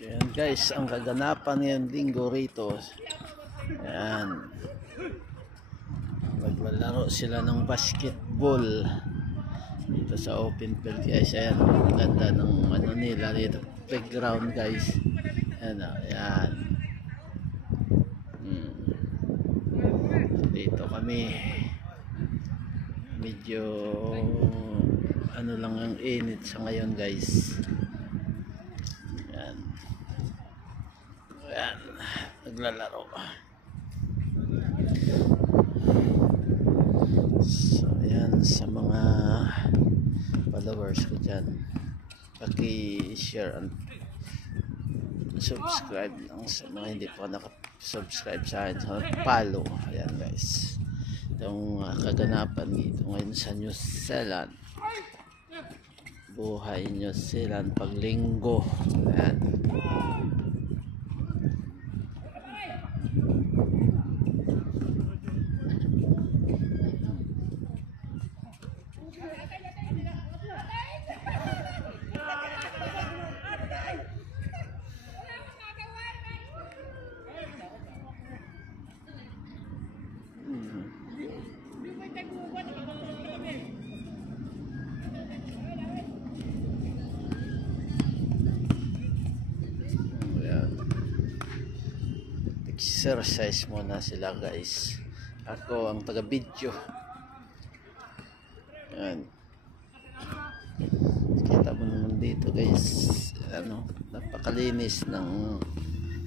Ayan guys, ang kaganapan ngayong linggo rito. Ayan. Maglalaro sila ng basketball dito sa open field guys. Ayan, ang ganda ng ano nila dito, playground guys. Ayan, ayan. Dito kami. Medyo ano lang ang init sa ngayon guys. Ayan. Ayan, naglalaro. So ayan, sa mga followers ko dyan, paki-share and subscribe lang sa mga hindi po nakasubscribe sa akin, sa follow. Ayan guys, itong kaganapan dito ngayon sa New Zealand, buhay New Zealand pag linggo. Ayan. Exercise muna sila guys. Ako ang taga-video. Ayan. Kita mo naman dito guys, ano, napakalinis ng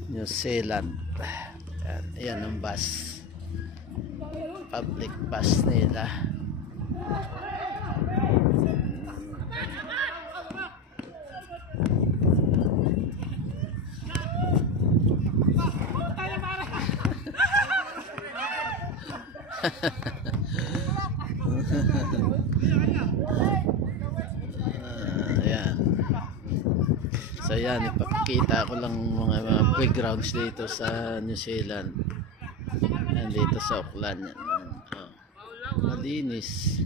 New Zealand. Ayan, ayan ang bus, public bus nila. Ayan. So yan, ipakita ko lang mga playgrounds dito sa New Zealand. Ayan, dito sa Auckland yan. Malinis.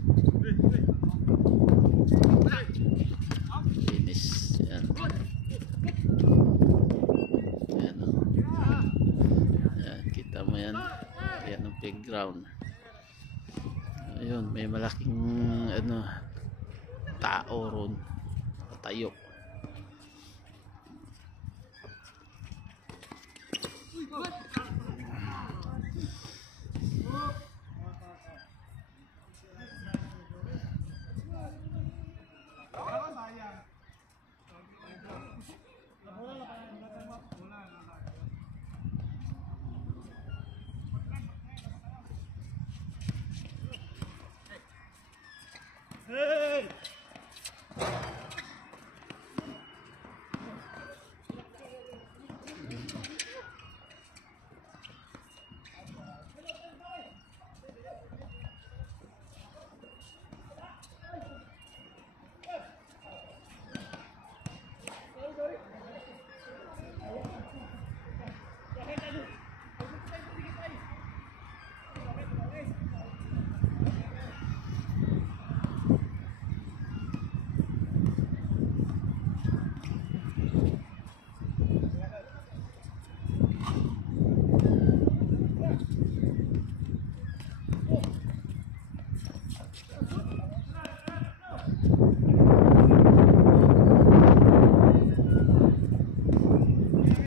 Malinis. Ayan. Ayan, ayan, kita mo yan. Ayan ang playground. Ayun, may malaking ano, tao ron, tayo.